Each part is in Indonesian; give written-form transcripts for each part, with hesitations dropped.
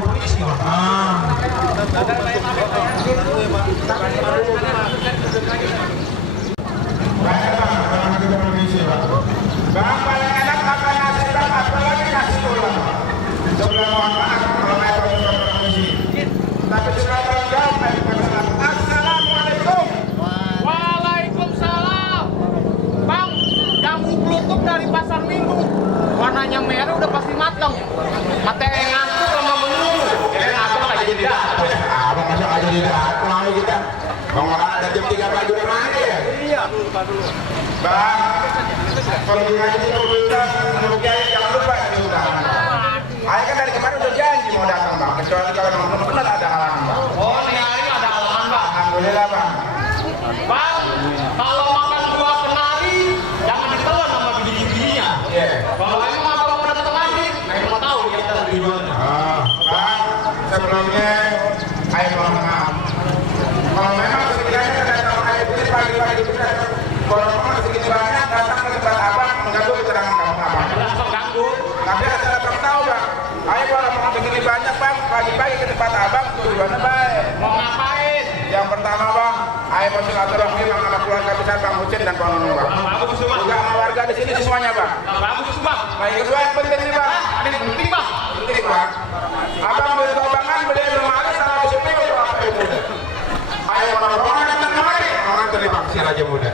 polisi. Bang, paling enak makan nasi bang, apalagi nasi tulang. Sebelah mohon maaf kalau naik komisi. Tapi sekarang jauh naik pesanan. Assalamualaikum. Waalaikumsalam. Bang, jamu kelutuk dari pasar Minggu. Warnanya merah udah pasti matang. Mata ngantuk lama menunggu. Abang aja jadi datang. Abang masuk aja di datang lalu kita. Bang, ada jam 3 pagi udah mana ya? Iya, lupa dulu. Bang, kalau ngaji mau bilang, mau kiai jangan lupa diundang. Ayah kan dari kemarin udah janji mau datang bang, kecuali kalau memang benar ada halangan bang. Oh, nih hari ada halangan bang. Alhamdulillah bang. Bang, kalau makan buah kenari, jangan ditelan sama biji-bijinya. Iya. Kalau emang abang mau datang lagi, saya mau tahu dia kita tujuannya. Bang, sebelumnya ayah mohon maaf. Kalau memang sekiranya datang ayah begini pagi-pagi benar. Kalau memang segini banyak datang ke tempat abang mengganggu keterangan kamu abang. Jelas mengganggu. Tapi asal abang tahu bang, ayah kalau mau begini banyak bang, pagi-pagi ke tempat abang tujuannya baik. Mau ngapain? Yang pertama bang, ayah mau silaturahmi sama keluarga besar Bang Husin dan Bang Nunung bang. Bagus semua. Juga sama warga di sini semuanya bang. Bagus bang. Nah yang kedua yang penting nih bang, Ada yang penting bang. penting bang. Abang beli tobangan, beli lemari sama besi pikir apa itu? Ayah mau rombongan datang kemari, orang terima si Raja Muda.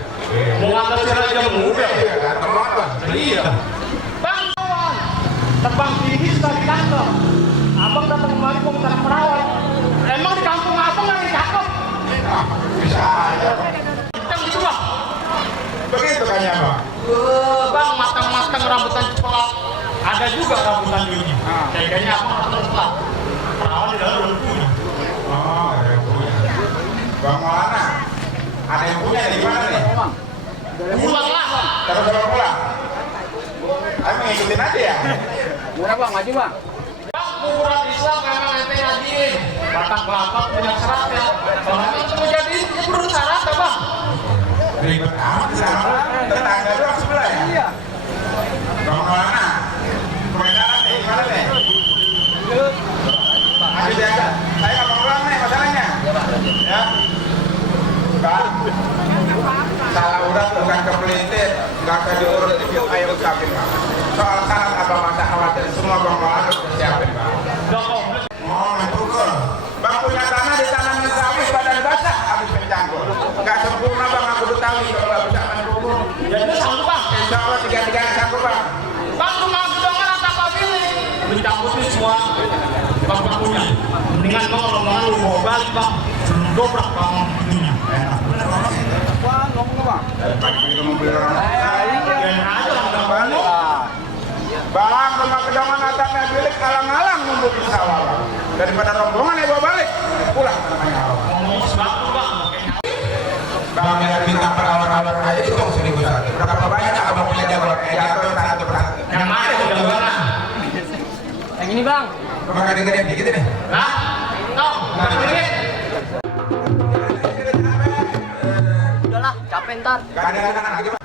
Mau ngantar si Raja Muda. Iya, datang banget bang. Iya. Bang, kawan. Terbang tinggi sudah di kantor. Abang datang kemari mau minta perawat. Emang di kampung abang nggak ada cakep? Ah, bisa aja. Hitam gitu bang. Begitu kan ya bang. Bang, matang-matang rambutan cepat. Ada juga rambutan ini. Kayaknya abang rambutan cepat. Perawat di dalam belum punya. Oh, ada yang punya. Bang Maulana, ada yang punya di mana nih? Pulang lah. Terus bawa pulang. Ayo ngikutin aja ya. Murah bang, maju bang. Bang, ukuran Islam memang ente ngajiin. Batang kelapa punya syarat ya. Kalau memang itu mau jadi, ya perlu syarat ya bang. Ribet amat sama tetangga doang sebelah ya. Iya. Bang Maulana, komentar nih, gimana nih? Ayo jaga. Saya nggak mau pulang nih masalahnya. Ya. Bang, salah urat bukan kepelintir, nggak usah diurut itu ayo ucapin bang. Soal syarat abang masa khawatir semua Bang Maulana udah siapin bang. Udah komplit. Oh, mencukur. Bang punya tanah di tanaman sawit badan basah habis mencangkul. Nggak sempurna bang, aku udah tahu kalau nggak bisa mencukur. Ya itu sanggup bang. Insya Allah tiga-tiganya sanggup bang. Bang, rumah gedongan atau apa pilih? Mencabut ini semua. Bang punya. Mendingan bang kalau lu mau balik bang. Dobrak bang punya. Bang, ngomong bang. Pagi kita mau beli orang. Yang aja lah udah balik. Bang, rumah kedongan atapnya bilik alang-alang nunggu di sawah bang. Daripada rombongan ya bawa balik. Pulang namanya Allah. Ngomong sebatu bang. Bang yang minta perawat-perawat aja itu 1.000 berapa banyak abang punya jagoan? Jatuh satu persatu. Yang mana itu jagoan? Yang ini bang. Rumah gede-gede dikit ini. Hah? Tau? Nggak sedikit? Udahlah, capek ntar. Kadang-kadang lagi bang.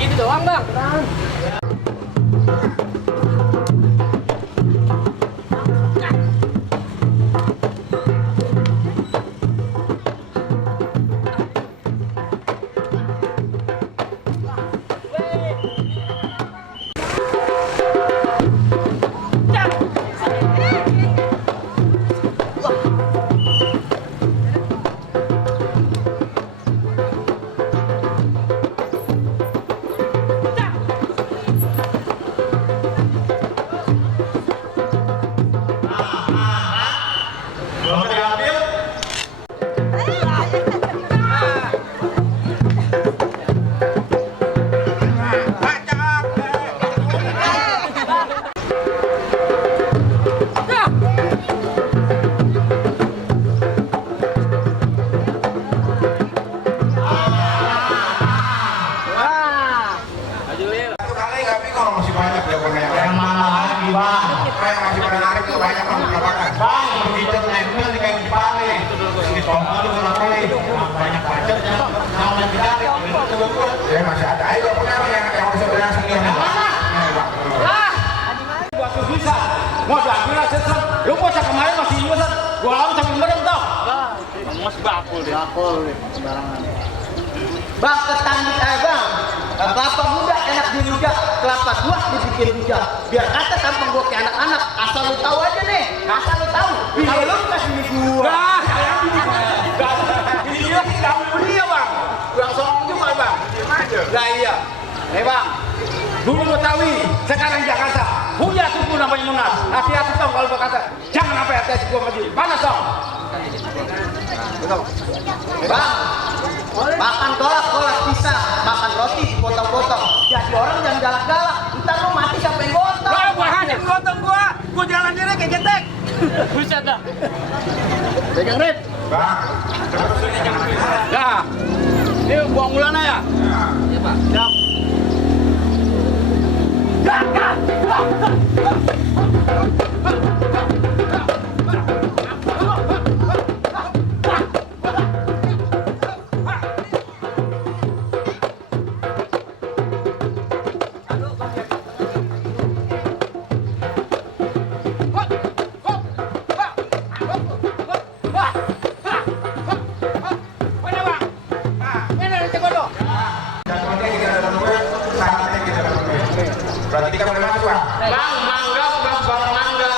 Gitu doang bang. Belum diambil? Ya. banyak orang kelabakan. Bang, begitu naiknya di kayak Jepang di Tongkol itu banyak pacet, jangan tidak. Ya masih ada aja punya yang bisa berhasil ini. Lah, gua tuh bisa. Mau diambil aja, lu puasa kemarin masih ingat, gua lawan sampai merem tau. Mas bakul deh. Sembarangan. Bang, ketangkit bang. Kelapa muda enak dirujak, kelapa tua dibikin rujak. Biar kata tampang gua kayak anak-anak. Asal lu tahu aja nih, asal lu tahu. Kalau lu kasih bini gua. Nah, saya ini dia tidak mau dia bang. Kurang sombong juga bang. Nah iya, bang. Dulu Betawi, sekarang Jakarta. Punya suku namanya Munas. Hati-hati dong kalau berkata, jangan sampai hati-hati gua maju. Panas dong. Bang, makan kolak bisa, makan roti potong-potong. Jadi orang jangan galak-galak. Ntar lu mati siapa yang gotong? Wah, gua hanya gotong gua jalan diri kayak getek. Buset dah. Pegang Rip. Bang, Nah, ini buang ulana ya? Iya Pak. Siap. berarti kita boleh masuk bang. Bang, mangga bukan sebarang mangga.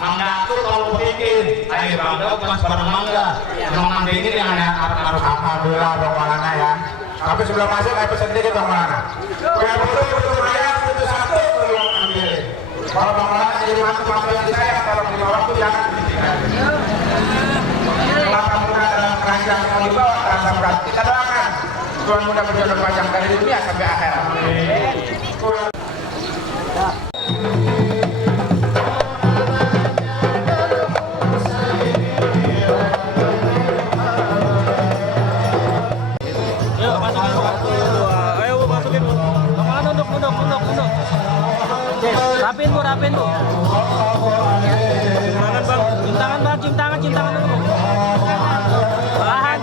Mangga itu kalau bikin, ayo mangga bukan sebarang mangga. Yang mangga ini yang harus Alhamdulillah Bang Maulana ya. Tapi sebelum masuk saya pesan dikit Bang Maulana. Yang butuh bayar butuh satu belum ambil. Kalau Bang Maulana jadi mantu yang saya kalau 5 waktu jangan ditinggal. Kelapa muda dalam keranjang yang dibawa terasa berat. Kita doakan Tuhan mudah berjodoh panjang dari dunia sampai akhirat. Rapin tuh. Tangan bang, cium tangan dulu. Tahan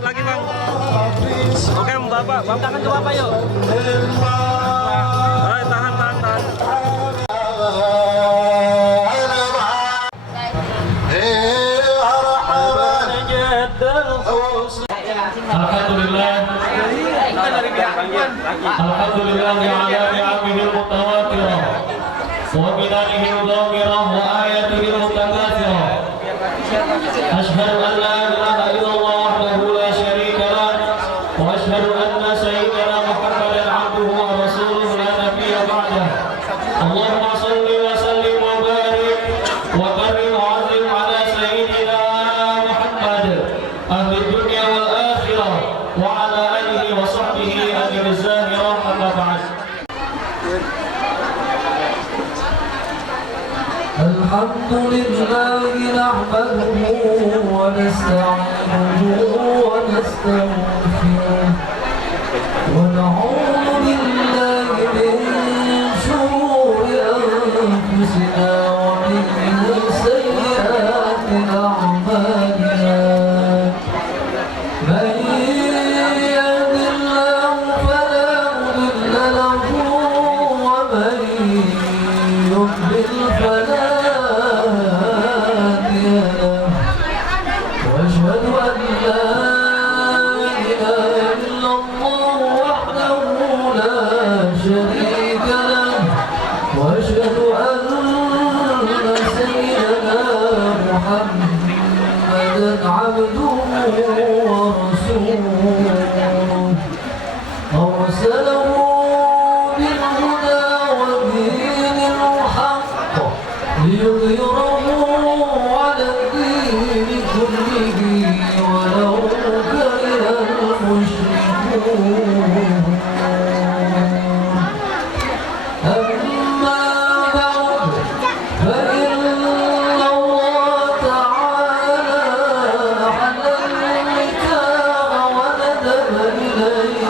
lagi bang. Oke, bapak, cium tangan ke bapak yuk. Ayo, tahan. Alhamdulillah ala ni'amihil mutawatirah wa minanihil dhamirah wa ayatihil mutakathirah. Ashhadu an la ilaha illallah wahdahu la syarika lah wa ashhadu anna sayyidana Muhammadan abduhu wa rasuluhu la nabiyya ba'dah. Allahumma shalli wa sallim wa barik wa karim wa azim ala sayyidina Muhammad ahli dunya wal akhirah wa ala alihi wa sahbihi ahli zahirah amma ba'd. الحمد لله نحمده ونستعينه ونستغفره ونعوذ بالله من شرور أنفسنا ومن سيئات أعمالنا من يهد الله فلا مضل له ومن يضلل فلا واشهد ان لا اله الا الله وحده لا شريك له واشهد ان سيدنا محمدا عبده ورسوله ارسله بالهدى ودين الحق ليظهره على الدين كله ولو كره المشركون. أما بعد فإن الله تعالى أحل النكاح وندب إليه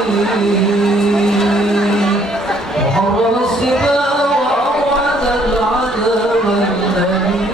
وحرم الزنا وأوعد العذاب الأليم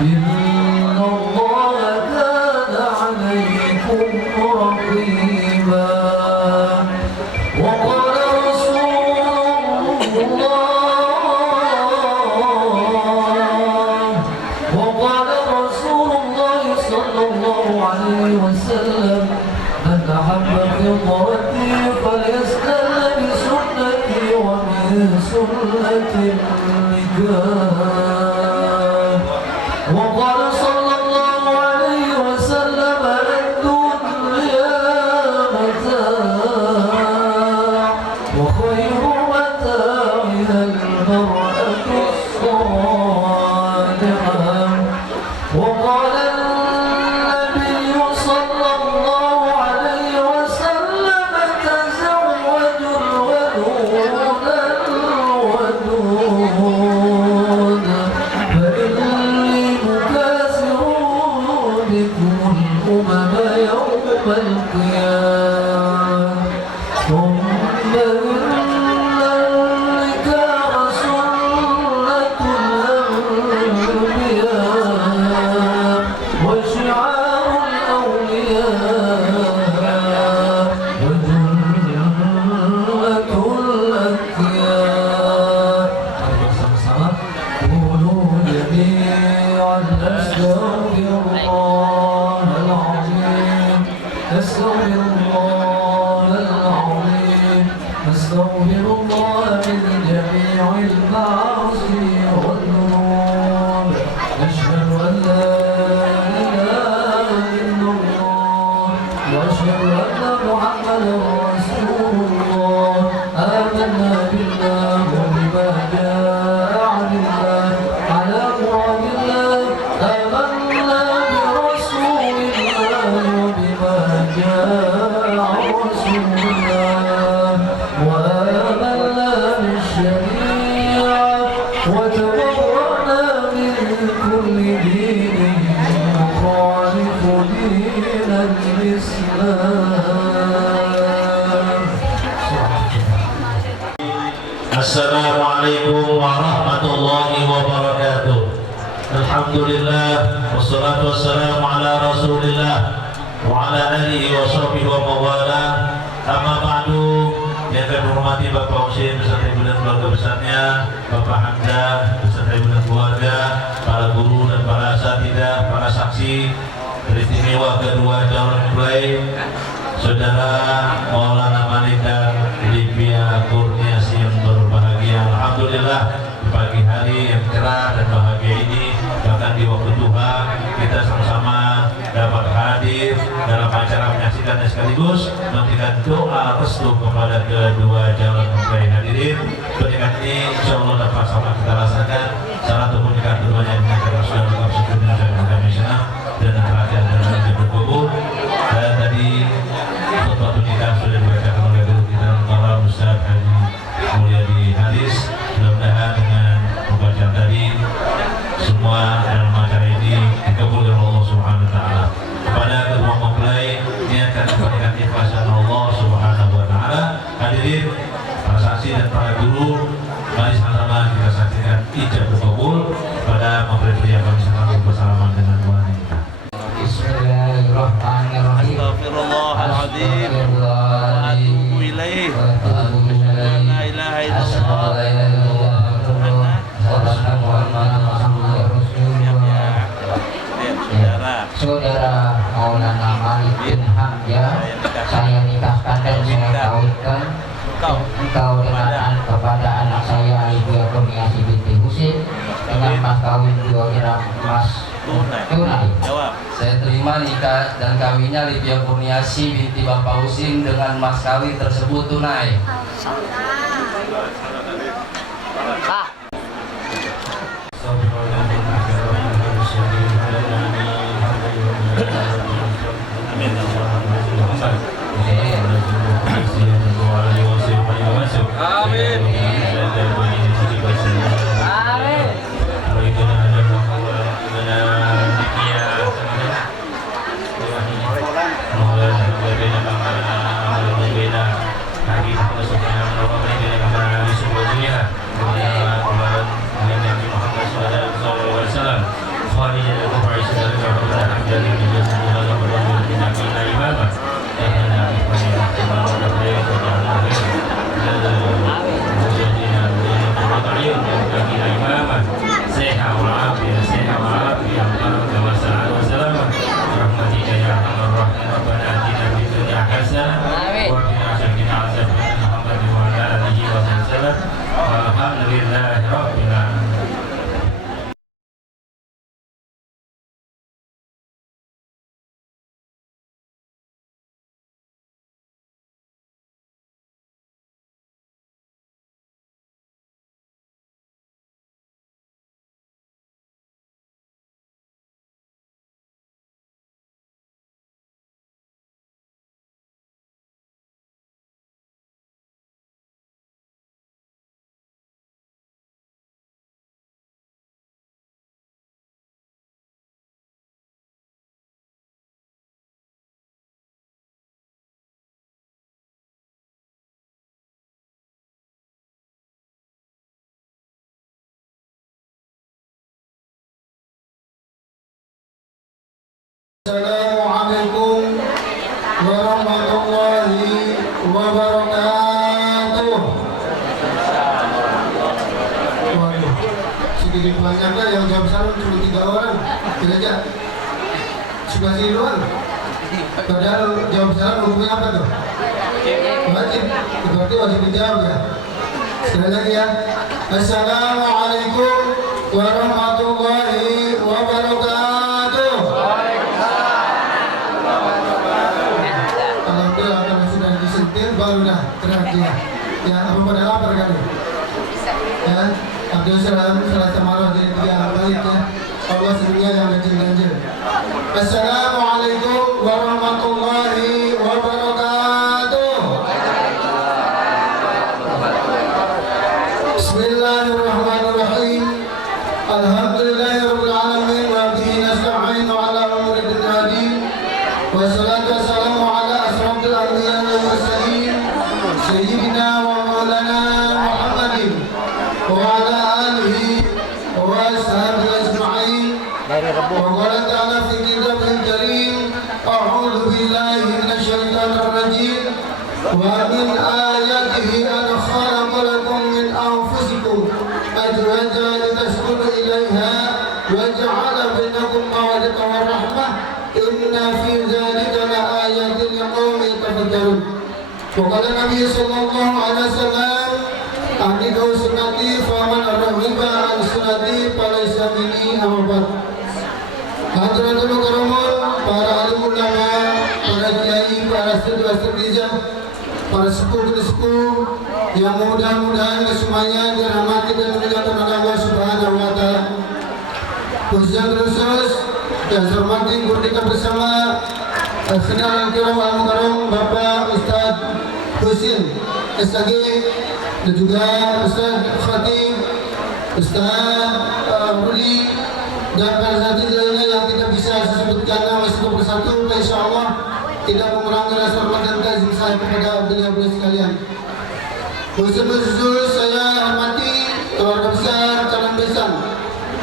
إن الله كان عليكم رقيبا وقال رسول الله صلى الله عليه وسلم من أحب فطرتي فليستنى بسنتي ومن سنة النكاح وقال صلى الله عليه وسلم الدنيا متاع وخير متاعها المرأة الصالحة وقال النبي صلى الله عليه وسلم تزوجوا الودود الودود فإني مكاثر بكم الأمم يوم القيامة ثم إن النكاح سنة الأنبياء وشعار الأولياء وجنة الأتقياء قولوا جميعا نستغفر الله العظيم نستغفر الله العظيم نستغفر الله من جميع المعاصي والذنوب نشهد أن لا إله إلا الله وأشهد أن محمدا رسول الله آمنا بالله وبما جاء عن الله على مراد الله آمنا برسول الله وبما جاء عن رسول الله وآمنا بالشريعة وتبرأنا من كل دين يخالف دين الإسلام. Assalamualaikum warahmatullahi wabarakatuh. Alhamdulillah wassalatu wassalamu ala Rasulillah wa ala alihi wa sahbihi wa mawala. Amma ba'du. Yang kami hormati Bapak Husin beserta ibu dan keluarga besarnya, Bapak Hamzah beserta ibu dan keluarga, para guru dan para asatidzah, para saksi beristimewa kedua calon mempelai, Saudara Maulana Malika Livia Kurniasi yang berbahagia. Alhamdulillah di pagi hari yang cerah dan bahagia ini, bahkan di waktu duha kita sama-sama dapat hadir dalam acara menyaksikan sekaligus memberikan doa restu kepada kedua calon mempelai. Hadirin, pernikahan ini insya Allah dapat sama kita rasakan salah satu pernikahan keduanya dengan cara sudah lengkap sempurna dan internasional dan terakhir adalah ijab kabul. Dan tadi khutbah pernikahan sudah dibacakan oleh guru kita Al Ustaz Haji Mulyadi Haris. Mudah-mudahan dengan pembacaan tadi semua dalam acara ini dikabulkan Allah Subhanahu wa taala. Kepada kedua mempelai niatkan pernikahan ikhlas karena Allah Subhanahu wa taala. Hadirin, para saksi dan para guru, mari sama-sama kita saksikan ijab kabul pada mempelai pria kami sama bersalaman dengan wanita. Bismillahirrahmanirrahim. Astaghfirullahaladzim. Atubu ilaih. La ilaha illallah. Saudara Maulana Malik bin Hamzah, saya nikahkan dan saya kawinkan engkau dengan kepada anak saya Ibu Kurniasi binti Husin dengan mas kawin 2 gram emas tunai. Saya terima nikah dan kawinnya Livia Kurniasi binti Bapak Husin dengan mas kawin tersebut tunai. Amin. Amin. Bukhari dan Bukhari saudara kami dan juga semua yang berada di negara imam. Dan Nabi Muhammad sallallahu alaihi wasallam sehat walafiat sehat walafiat wa sallallahu rahmatika ya arhamar rahimin rabbana atina fid dunya hasanah wa qina adzaban nar Muhammad wa ala alihi wa sallam walhamdulillahi rabbil alamin. Assalamualaikum warahmatullahi wabarakatuh. Waduh, sedikit banyaknya yang jawab salam cuma 3 orang. Tidak aja. Sebelah sini doang. Padahal jawab salam hukumnya apa tuh? Wajib. Berarti wajib dijawab ya. Sekali lagi ya. Assalamualaikum warahmatullahi wabarakatuh. Baru dah terakhir ya apa pada lapar kali ya Abdul Salam serasa marah jadi 3 kali ya Allah sedunia yang ganjil-ganjil. Assalamualaikum warahmatullahi wabarakatuh. Bismillahirrahmanirrahim. Alhamdulillahirabbil alamin wa bihi nasta'inu ala umuri dunya din. Wassalatu wassalamu ala asrofil anbiya wal mursalin sayyidina wa maulana Muhammadin wa ala alihi wa ashabihi ajma'in. Wa qala ta'ala fi kitabil karim a'udzu billahi minasyaitonir rajim wa min ayatihi an khalaqa lakum min anfusikum azwajan litaskunu ilaiha wa ja'ala bainakum mawaddatan wa rahmah inna fi dzalika laayatin liqaumin yatafakkarun. Wa qala Nabi sallallahu alaihi wasallam ahdiku sunnati faman arghiba an sunnati falaysa minni amabad. Hadratul karamun, para alim ulama, para kiai, para asatidz, para sepuh-sepuh yang mudah-mudahan semuanya dirahmati dan dimuliakan oleh Allah Subhanahu wa taala. Khusus yang saya hormati berdiri bersama Saudara Kiram Al-Mukarram Bapak Ustaz Husin SAG dan juga Ustaz Khatib Ustaz Rudi dan para sahabat lainnya yang tidak bisa saya sebutkan nama satu persatu, insyaallah tidak mengurangi rasa hormat dan kasih saya kepada beliau-beliau sekalian. Khusus saya hormati keluarga besar calon besan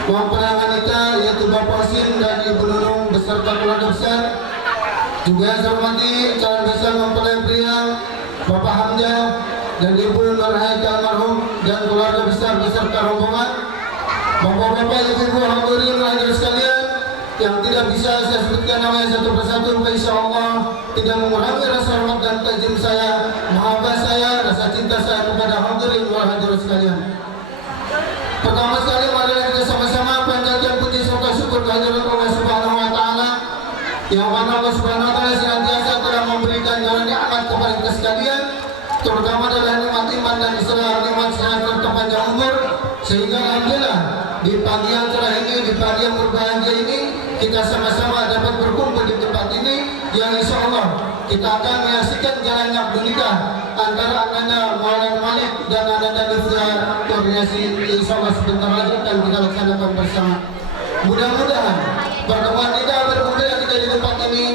mempelai wanita yaitu Bapak Husin dan Ibu Nunung beserta keluarga besar. Juga saya hormati calon besan mempelai pria Bapak Hamzah dan Ibu Nurhaika almarhum dan keluarga besar beserta rombongan. Bapak-bapak, ibu-ibu, hadirin hadirin sekalian yang tidak bisa saya sebutkan namanya satu persatu, insyaallah tidak mengurangi rasa hormat dan takzim saya, mahabbah saya, rasa cinta saya kepada hadirin wal hadirat sekalian. Pertama sekali mari kita sama-sama panjatkan puji serta syukur kehadirat Allah Subhanahu wa taala yang mana Allah Subhanahu wa taala senantiasa telah memberikan jalan nikmat kepada kita sekalian, terutama dalam nikmat iman dan Islam, nikmat sehat serta panjang umur, sehingga alhamdulillah di pagi yang cerah ini, di pagi yang berbahagia ini, kita sama-sama dapat berkumpul di tempat ini yang insyaallah kita akan menyaksikan jalannya nikah antara ananda Maulana Malik dan ananda Nifza koordinasi insyaallah sebentar lagi akan kita laksanakan bersama. Mudah-mudahan pertemuan kita berkumpul yang kita di tempat ini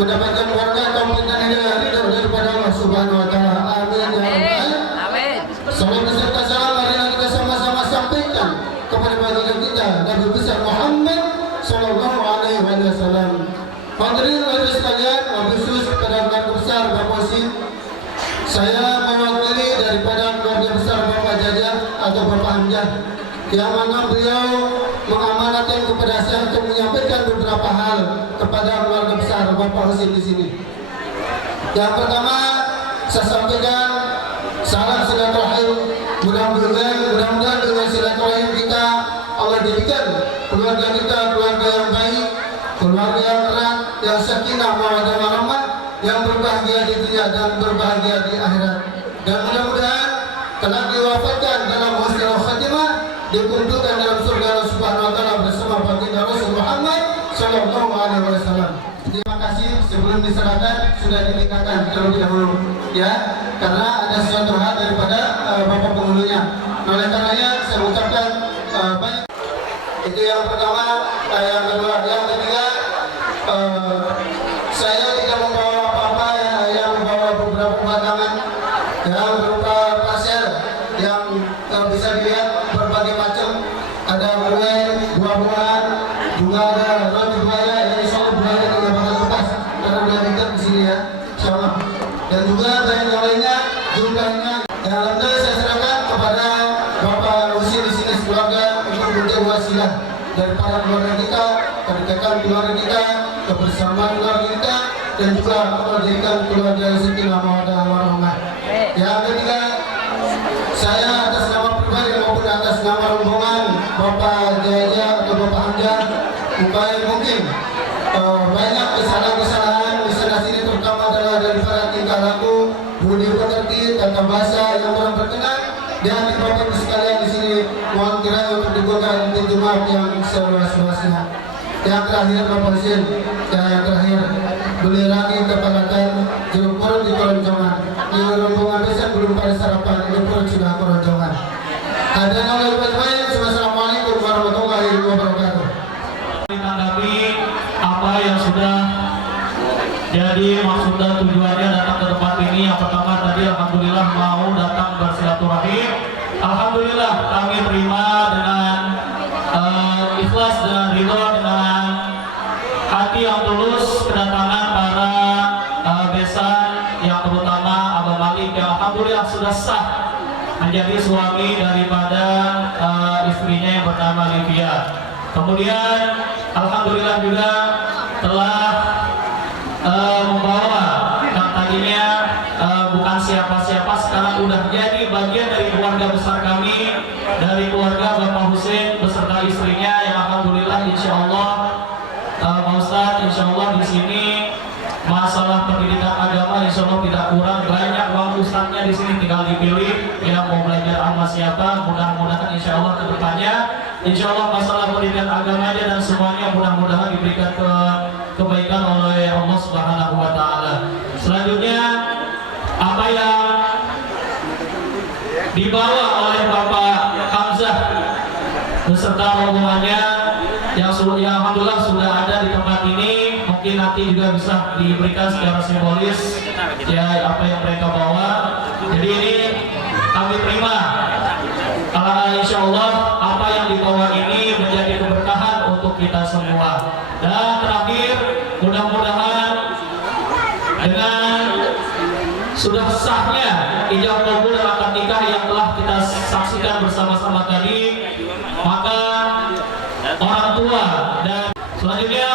mendapatkan berkah komplit dan hidayah daripada Allah Subhanahu wa taala. Amin ya rabbal alamin. Salam beserta salam mari kita sama-sama sampaikan kepada baginda kita Nabi besar Muhammad Sallallahu Alaihi Wasallam. Hadirin hadirin sekalian, khusus kepada keluarga besar Bapak Husin, saya mewakili daripada keluarga besar Bapak Jajah atau Bapak Hamzah, yang mana beliau mengamanatkan kepada saya untuk menyampaikan beberapa hal kepada keluarga besar Bapak Husin di sini. Yang pertama, saya sampaikan salam silaturahim. Mudah-mudahan dengan silaturahim kita Allah jadikan keluarga kita keluarga yang baik, keluarga yang erat, yang sakinah mawaddah warahmah, yang berbahagia di dunia dan berbahagia di akhirat. Dan mudah-mudahan telah diwafatkan dalam husnul khatimah, dikumpulkan dalam surga Allah Subhanahu wa taala bersama baginda Rasul Muhammad sallallahu alaihi wasallam. Terima kasih, sebelum diserahkan sudah ditingkatkan terlebih dahulu ya, karena ada suatu hal daripada Bapak penghulunya. Oleh karenanya saya ucapkan banyak. Itu yang pertama. Yang kedua, yang ketiga, saya tidak membawa apa-apa ya, yang membawa beberapa batangan yang berupa pasir yang bisa dilihat berbagai macam. Ada buah-buahan, bunga, ada roti buaya. Yang insya Allah buaya tidak bakal lepas karena udah dekat di sini ya, insya Allah. Dan juga banyak yang lainnya jumlahnya. Dan alhamdulillah saya serahkan kepada Bapak Husin di sini keluarga untuk menjadi wasilah dari para keluarga kita, kedekatan keluarga kita, kebersamaan keluarga kita, dan juga menjadikan keluarga yang sakinah mawaddah warahmah. Yang ketiga, saya atas nama pribadi maupun atas nama rombongan Bapak Jaya atau Bapak Hamzah, mungkin banyak kesalahan-kesalahan di sana sini, terutama adalah daripada tingkah laku, budi pekerti, tata bahasa yang kurang berkenan. Dan Bapak Ibu sekalian di sini mohon kiranya untuk dibuatkan pintu maaf yang seluas-luasnya. Yang terakhir Bapak Husin, yang terakhir beli lagi kepadatan jeruk purut di keroncongan. Di rombongan desa belum pada sarapan, jeruk purut sudah keroncongan. Hadirin Allah baik-baik. Wassalamualaikum warahmatullahi wabarakatuh. Menanggapi apa yang sudah jadi maksud dan tujuannya datang ke tempat ini. Yang pertama tadi alhamdulillah mau datang bersilaturahim. Alhamdulillah kami terima dengan ikhlas, dengan ridho, dengan hati yang tulus kedatangan para besan, yang terutama Abang Malik yang alhamdulillah sudah sah menjadi suami daripada istrinya yang bernama Livia. Kemudian alhamdulillah juga telah membawa yang tadinya bukan siapa-siapa, sekarang udah jadi bagian dari keluarga besar kami, dari keluarga Bapak Husin beserta istrinya yang alhamdulillah insya Allah Pak Ustadz, insya Allah di sini masalah pendidikan agama insya Allah tidak kurang, banyak uang ustadznya di sini, tinggal dipilih yang mau belajar sama siapa. Mudah-mudahan insya Allah kedepannya insya Allah masalah pendidikan agamanya dan semuanya mudah-mudahan diberikan kebaikan oleh Allah Subhanahu wa taala. Selanjutnya apa yang dibawa oleh Bapak Hamzah beserta rombongannya yang alhamdulillah sudah ada di tempat ini, mungkin nanti juga bisa diberikan secara simbolis ya apa yang mereka bawa. Jadi ini kami terima, insya Allah apa yang dibawa ini menjadi keberkahan untuk kita semua. Dan terakhir, mudah-mudahan dengan sudah sahnya ijab kabul dan akad nikah yang telah kita saksikan bersama-sama tadi, maka orang tua dan selanjutnya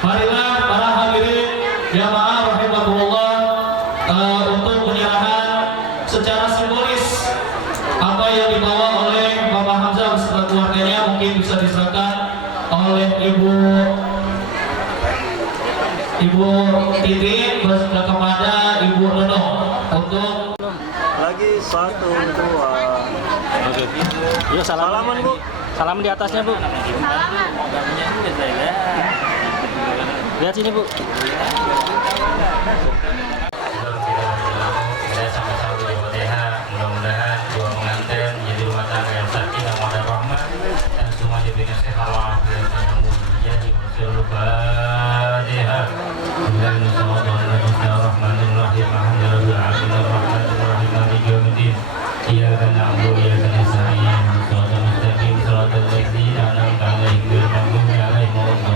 marilah para hadirin jamaah rahimakumullah untuk penyerahan secara simbolis apa yang dibawa oleh Bapak Hamzah beserta keluarganya. Mungkin bisa diserahkan oleh Ibu Titi kepada Ibu Reno untuk lagi 1, 2. Ya salaman Bu. Salaman di atasnya Bu. Salaman. Lihat sini Bu. Mudah-mudahan dua pengantin jadi rumah tangga yang sakinah mawaddah warahmah dan semuanya diberikan sehat walafiat dan jadi masyaallah. Fatihah. Bismillahirrahmanirrahim. Alhamdulillahirabbil alamin arrahmanirrahim maliki yaumiddin. Iyyaka na'budu wa iyyaka nasta'in. Shiratal mustaqim shiratal ladzina an'amta 'alaihim ghairil maghdubi 'alaihim waladdallin.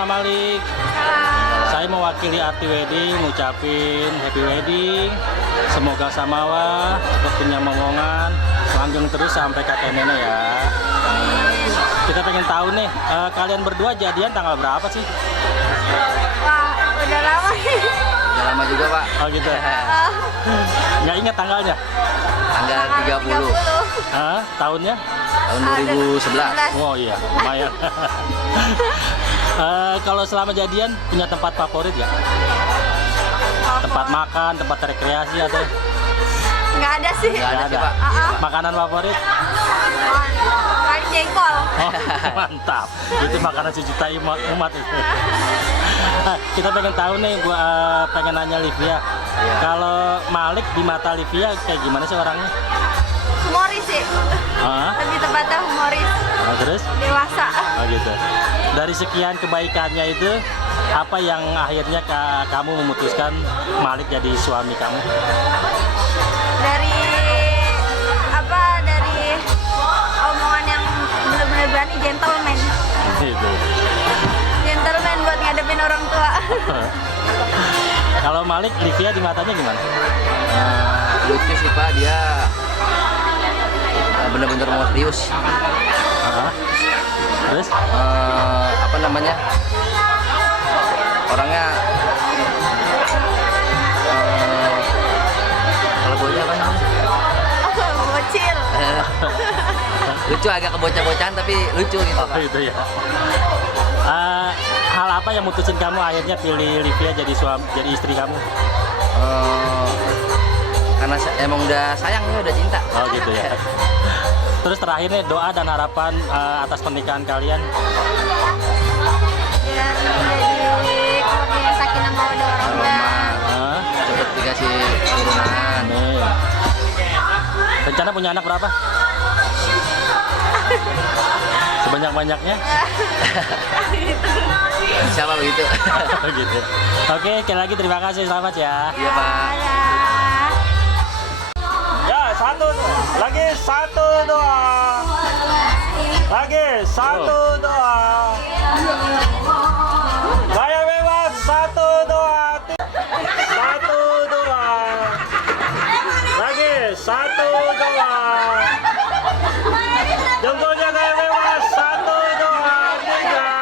Nona Malik. Saya mewakili Arti Wedding ngucapin happy wedding. Semoga samawa tetap punya momongan, langgeng terus sampai kakek nenek ya. Kita pengen tahu nih, kalian berdua jadian tanggal berapa sih? Wah, udah lama nih. Udah lama juga, Pak. Oh gitu. Nggak ingat tanggalnya? Tanggal 30 Hah? Tahunnya? tahun 2011. Oh iya, lumayan. Kalau selama jadian punya tempat favorit nggak? Tempat makan, tempat rekreasi atau? Nggak ada sih. Nggak ada sih, Pak. Makanan favorit? Paling jengkol. Oh, mantap. Itu makanan sejuta umat itu. Kita pengen tahu nih, gua pengen nanya Livia. Kalau Malik di mata Livia kayak gimana sih orangnya? Humoris sih. Lebih tepatnya humoris. Oh, terus? Dewasa. Oh gitu. Dari sekian kebaikannya itu, apa yang akhirnya kamu memutuskan Malik jadi suami kamu? Dari omongan yang benar-benar berani, gentleman. Gitu. Gentleman buat ngadepin orang tua. Kalau Malik, Livia di matanya gimana? Lucu sih, Pak. Dia bener-bener mau serius. Terus? Apa namanya? Orangnya kalau bocah apa namanya? Bocil. Lucu, agak kebocah-bocahan tapi lucu gitu, Pak. Itu ya. Hal apa yang mutusin kamu akhirnya pilih Livia jadi istri kamu? Karena emang udah sayang, udah cinta. Oh gitu ya. Terus terakhir nih, doa dan harapan atas pernikahan kalian. Ya, jadi keluarga sakinah mawaddah warahmah. Cepet dikasih turunan. Nih. Rencana punya anak berapa? Sebanyak-banyaknya? Siapa begitu? Gitu. Oke, sekali lagi terima kasih, selamat ya. Iya, Pak. Ya, satu doa. Lagi satu doa. Gaya bebas, satu doa. Satu doa. Lagi satu doa. Jempolnya gaya bebas, satu doa, tiga.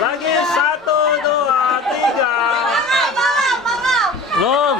Lagi satu doa, tiga. Belum.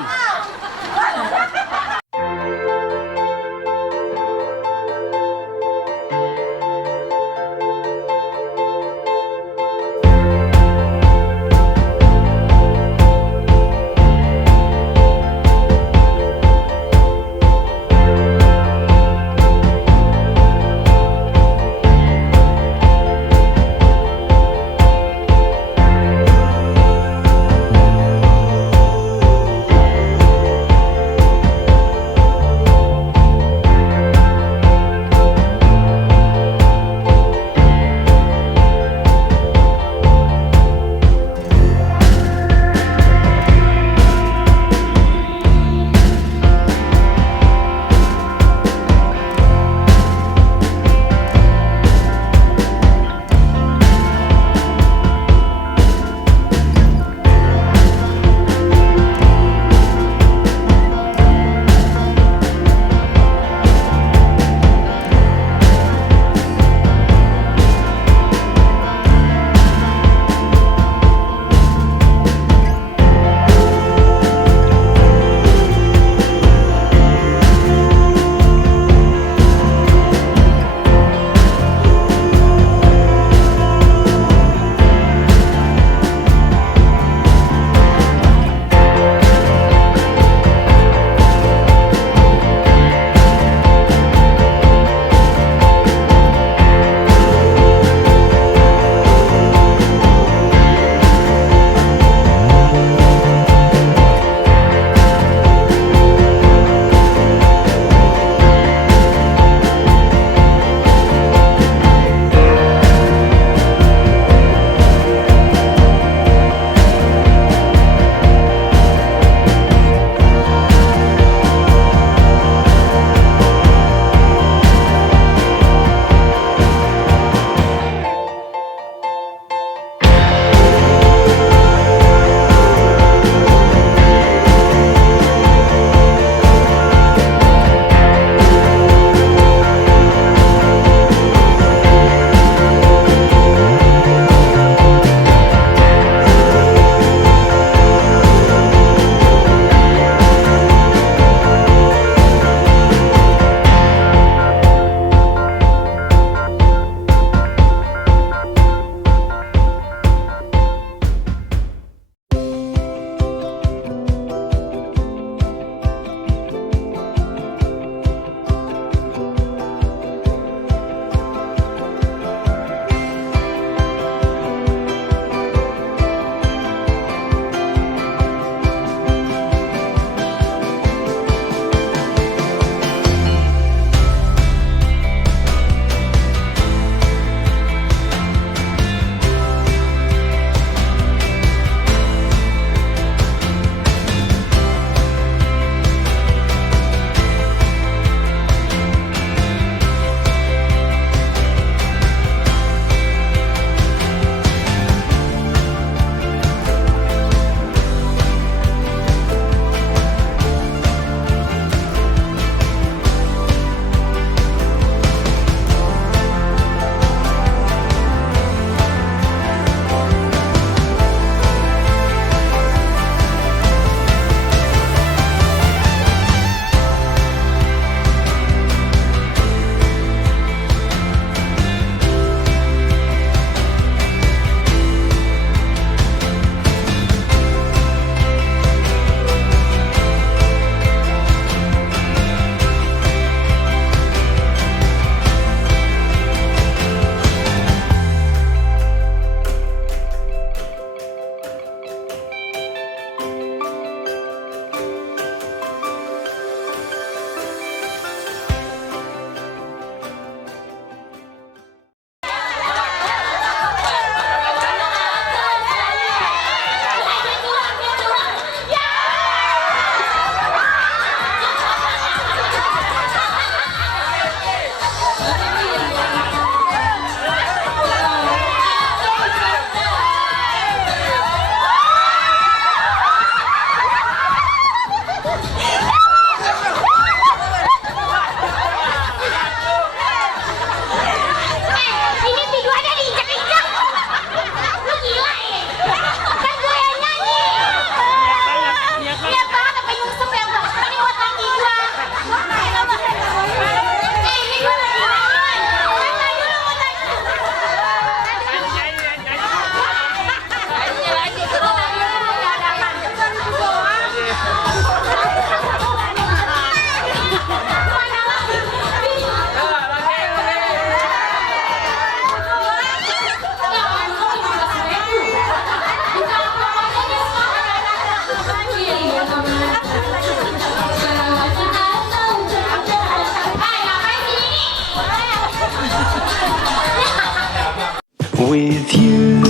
with you.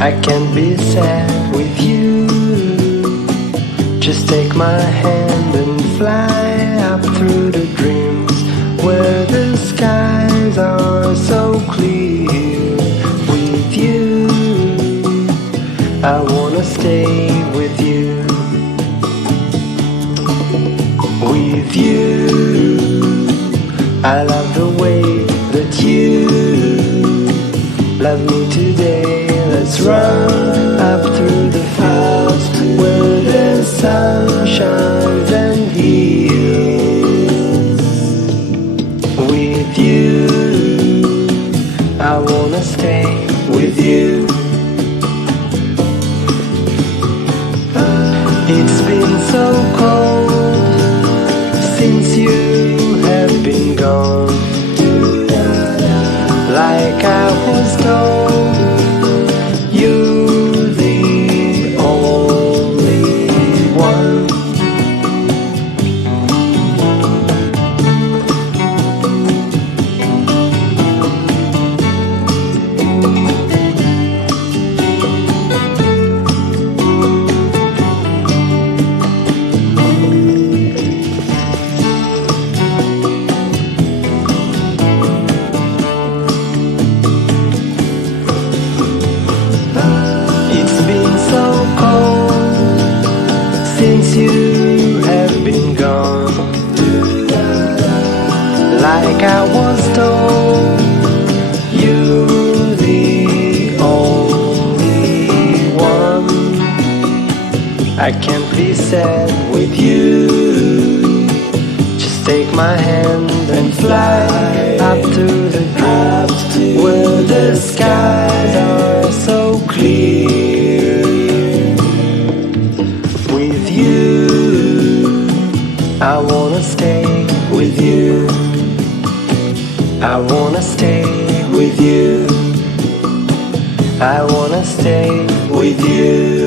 I can't be sad with you. Just take my hand and fly up through the dreams where the skies are so clear. With you, I wanna stay with you. With you, I love the way that you love me today. Let's run up through the fields where the sun shines and heals. With you, I wanna stay with you. It's been so cold since you have been gone. Like I was told, you're the only one. It's been so cold since you have been gone. Like I was told, you're the only one. I can't be sad with you. Just take my hand and fly up to the clouds where the skies are so clear. With you, I wanna stay with you. I wanna stay with you. I wanna stay with you.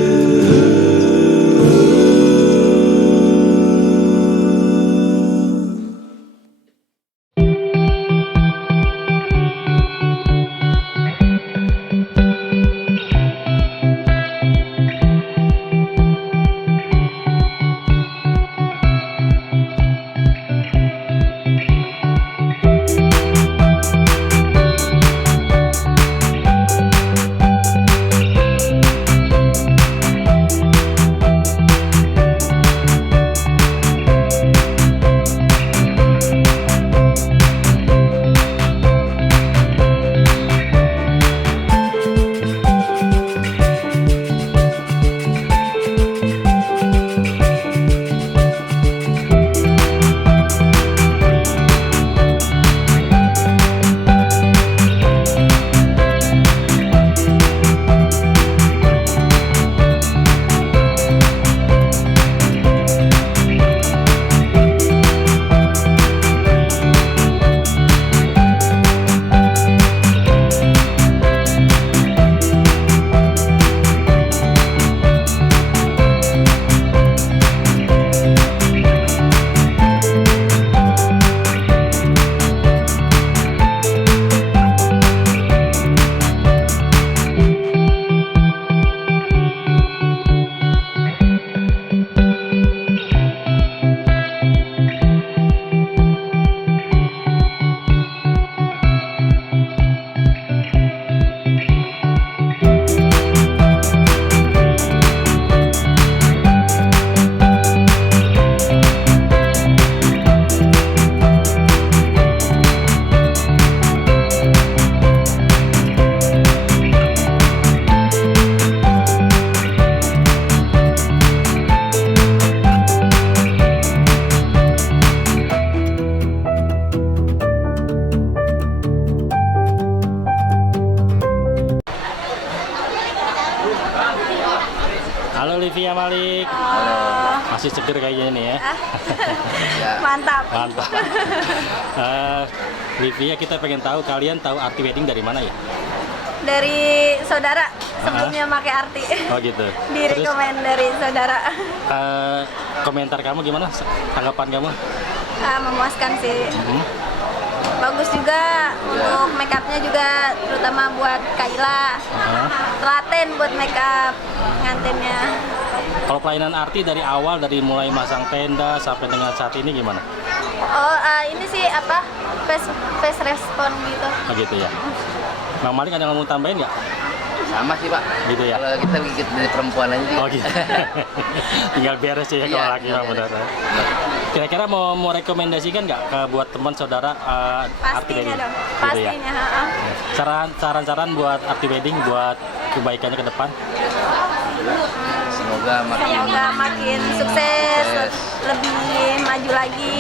Livia Malik. Masih seger kayaknya nih ya. Mantap. Mantap. Livia, kita pengen tahu, kalian tahu arti wedding dari mana ya? Dari saudara, sebelumnya pakai arti. Oh gitu. Direkomend dari saudara. Komentar kamu gimana? Tanggapan kamu? Memuaskan sih. bagus juga untuk make upnya juga, terutama buat Kaila. Telaten buat make up ngantennya. Kalau pelayanan arti dari awal, dari mulai masang tenda sampai dengan saat ini gimana? Oh, ini sih apa? Face respon gitu. Oh gitu ya. Bang Malik ada yang mau tambahin nggak? Sama sih Pak. Gitu ya. Kalau kita gigit dari perempuan aja sih. Oh gitu. Tinggal beres ya kalau laki mah benar. Kira-kira mau rekomendasikan nggak ke buat teman saudara arti wedding? Pastinya dong. Gitu ya. Pastinya. Saran-saran buat arti wedding buat kebaikannya ke depan? Semoga makin sukses, lebih maju lagi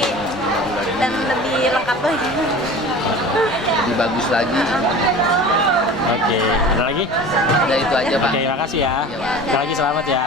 dan lebih lengkap lagi. lebih bagus lagi. Oke, ada lagi? Udah itu aja Pak. Oke, makasih ya. Sekali lagi selamat ya.